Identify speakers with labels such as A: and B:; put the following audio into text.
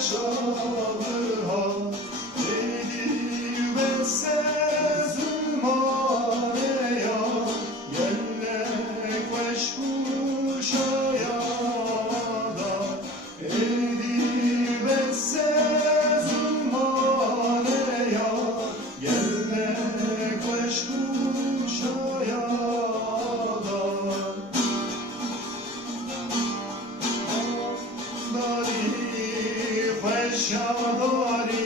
A: çaldı hal Neydi ben sen? deixava adore.